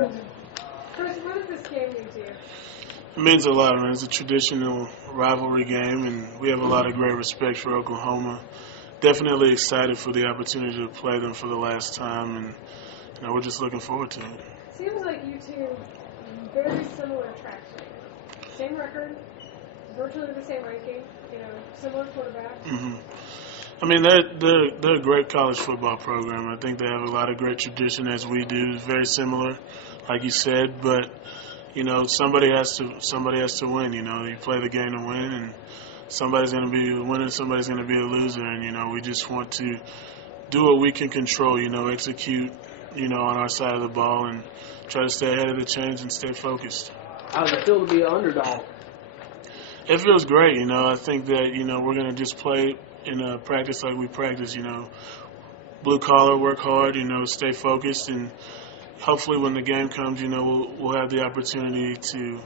that. Chris, what does this game mean to you? It means a lot, man. It's a traditional rivalry game, and we have a lot of great respect for Oklahoma. Definitely excited for the opportunity to play them for the last time, and we're just looking forward to it. Seems like you two very similar tracks right now. Same record, virtually the same ranking, similar quarterback. Mm-hmm. I mean, they're a great college football program. I think they have a lot of great tradition, as we do. Very similar, like you said, but somebody has to win. You play the game to win, and somebody's going to be a winner, somebody's going to be a loser, and we just want to do what we can control. Execute, on our side of the ball, and try to stay ahead of the chains and stay focused. How does it feel to be an underdog? It feels great. I think that we're going to just play in practice like we practice. Blue collar, work hard. Stay focused, and hopefully when the game comes, we'll have the opportunity to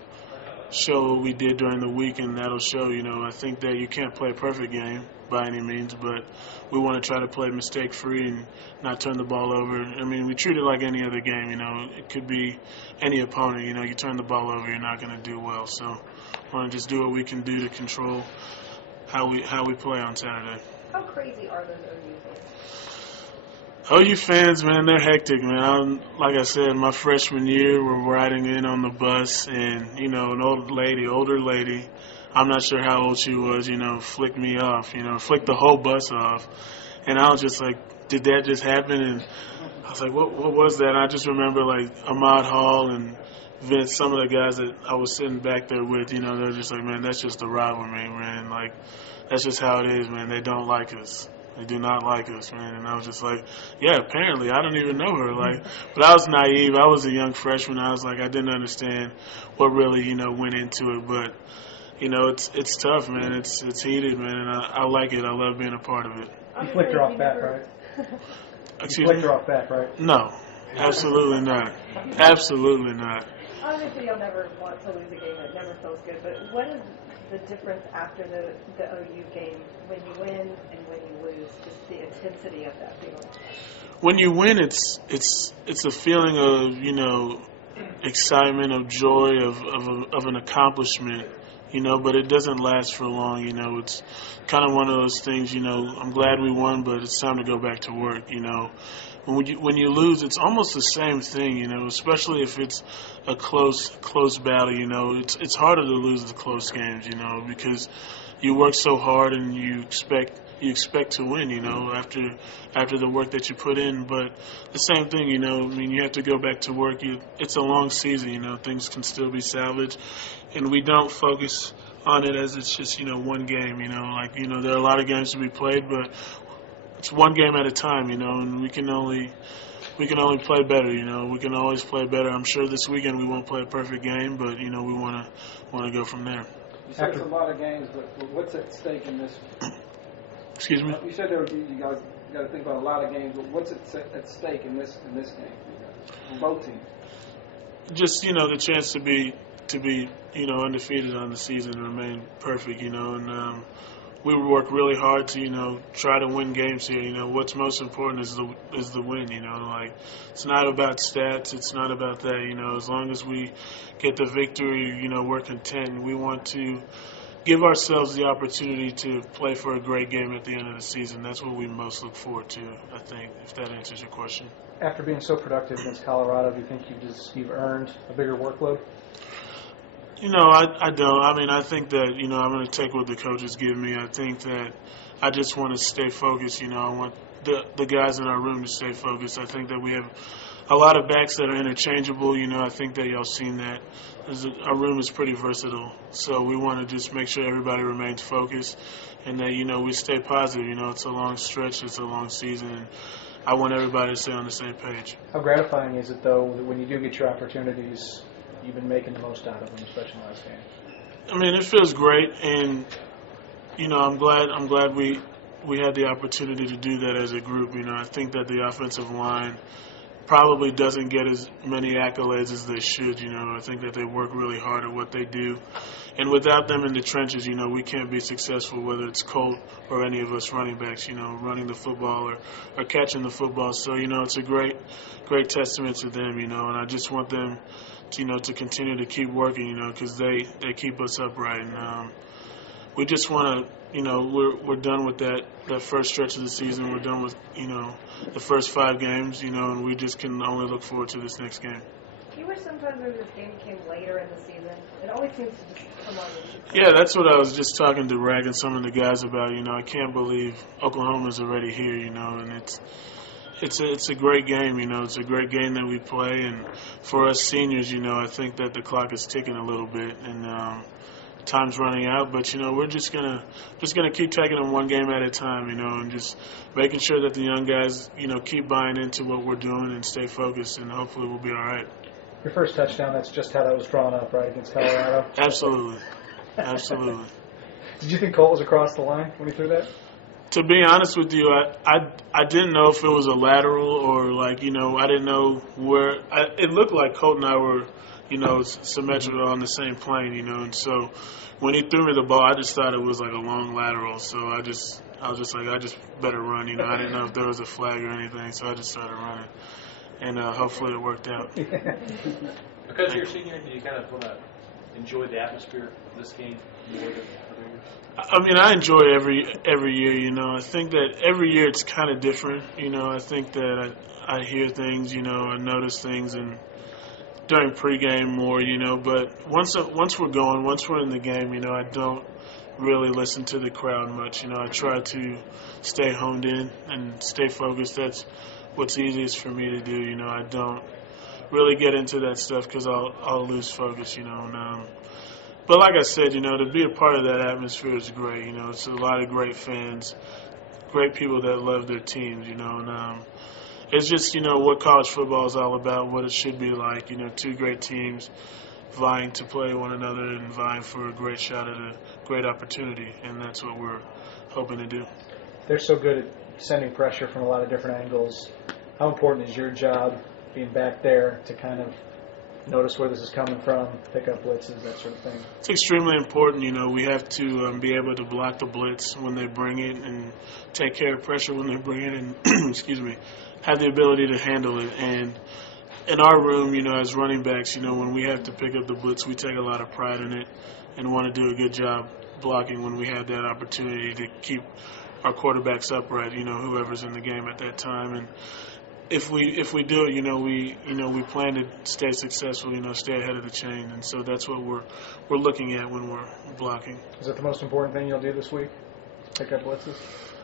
show what we did during the week, and that'll show. I think that you can't play a perfect game by any means, but we want to try to play mistake-free and not turn the ball over. I mean, we treat it like any other game. It could be any opponent. You turn the ball over, you're not going to do well. So we want to just do what we can do to control how we play on Saturday. How crazy are those OU fans? OU fans, man, they're hectic, man. Like I said, my freshman year, we're riding in on the bus, and, an older lady, I'm not sure how old she was, flicked me off, flicked the whole bus off. And I was just like, did that just happen? And I was like, what was that? And I just remember, like, Ahmad Hall and Vince, some of the guys that I was sitting back there with, they're just like, man, that's just a rivalry, man. Like, that's just how it is, man. They don't like us. They do not like us, man. And I was just like, yeah, apparently. I don't even know her. But I was naive. I was a young freshman. I was like, I didn't understand what really, went into it. But, it's tough, man. It's heated, man. And I like it. I love being a part of it. You flicked her off back, right? Excuse you flicked her off back, right? No, absolutely not. Absolutely not. Obviously, you'll never want to lose a game. It never feels good. But what is the difference after the OU game when you win and when you lose? Just the intensity of that feeling. When you win, it's a feeling of excitement, of joy, of an accomplishment. But it doesn't last for long. It's kind of one of those things. I'm glad we won, but it's time to go back to work. When you lose, it's almost the same thing. Especially if it's a close battle. It's harder to lose the close games. Because you work so hard and you expect to win. After the work that you put in. But the same thing. You have to go back to work. It's a long season. Things can still be salvaged. And we don't focus on it as it's just, one game, there are a lot of games to be played, but it's one game at a time, and we can only play better, we can always play better. I'm sure this weekend we won't play a perfect game, but, we want to go from there. You said it's a lot of games, but what's at stake in this? Excuse me? You said you guys got to think about a lot of games, but what's at stake in this game for you guys, from both teams? Just, the chance to be undefeated on the season and remain perfect, and we work really hard to, try to win games here. What's most important is the win, it's not about stats, it's not about that, as long as we get the victory, we're content. We want to give ourselves the opportunity to play for a great game at the end of the season. That's what we most look forward to, I think, if that answers your question. After being so productive against Colorado, do you think you've earned a bigger workload? I don't. I mean, I think that, I'm going to take what the coaches give me. I think that I just want to stay focused. I want the guys in our room to stay focused. I think that we have a lot of backs that are interchangeable. I think that y'all seen that. Our room is pretty versatile. So we want to just make sure everybody remains focused and that, we stay positive. It's a long stretch. It's a long season. And I want everybody to stay on the same page. How gratifying is it, though, that when you do get your opportunities, you've been making the most out of them, especially last game? I mean, it feels great, and I'm glad we had the opportunity to do that as a group. I think that the offensive line probably doesn't get as many accolades as they should. I think that they work really hard at what they do. And without them in the trenches, we can't be successful, whether it's Colt or any of us running backs, running the football or catching the football. So, it's a great testament to them, and I just want them to continue to keep working, because they keep us upright. And we just want to, we're done with that first stretch of the season. We're done with, the first 5 games, and we just can only look forward to this next game. You wish sometimes when this game came later in the season. It always seems to just come on. Yeah, that's what I was just talking to Rag and some of the guys about. I can't believe Oklahoma's already here, and it's a great game, it's a great game that we play, and for us seniors, I think that the clock is ticking a little bit, and time's running out, but we're just gonna keep taking them one game at a time, and just making sure that the young guys, keep buying into what we're doing and stay focused, and hopefully we'll be all right. Your first touchdown, that's just how that was drawn up, right, against Colorado? Absolutely. Did you think Colt was across the line when he threw that? To be honest with you, I didn't know if it was a lateral or I didn't know where. It looked like Colt and I were, symmetrical on the same plane, and so when he threw me the ball, I just thought it was like a long lateral. So I was just like, I just better run, I didn't know if there was a flag or anything, so I just started running, and hopefully it worked out. Because you're a senior, do you kind of want to enjoy the atmosphere of this game more than other years? I mean, I enjoy every year, I think that every year it's kind of different, I think that I hear things, I notice things, and during pregame more, but once we're going, once we're in the game, I don't really listen to the crowd much, I try to stay honed in and stay focused. That's what's easiest for me to do, I don't really get into that stuff because I'll lose focus, but like I said, to be a part of that atmosphere is great. It's a lot of great fans, great people that love their teams, and it's just, what college football is all about, what it should be like, 2 great teams vying to play one another and vying for a great shot at a great opportunity, and that's what we're hoping to do. They're so good at sending pressure from a lot of different angles. How important is your job being back there to kind of notice where this is coming from, pick up blitzes, that sort of thing? It's extremely important. We have to be able to block the blitz when they bring it and take care of pressure when they bring it and, excuse me, have the ability to handle it. And in our room, as running backs, when we have to pick up the blitz, we take a lot of pride in it and want to do a good job blocking when we have that opportunity to keep our quarterbacks upright, whoever's in the game at that time. And if we do it, we plan to stay successful, stay ahead of the chain, and so that's what we're looking at when we're blocking. Is that the most important thing you'll do this week? Pick up blitzes?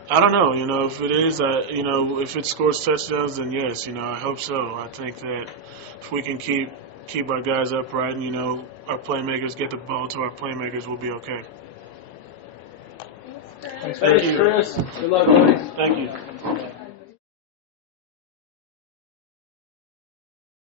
I don't know. If it is, if it scores touchdowns, then yes. I hope so. I think that if we can keep our guys upright and our playmakers get the ball to our playmakers, we'll be okay. Thanks, Thanks, Chris. Good luck, buddies. Thank you.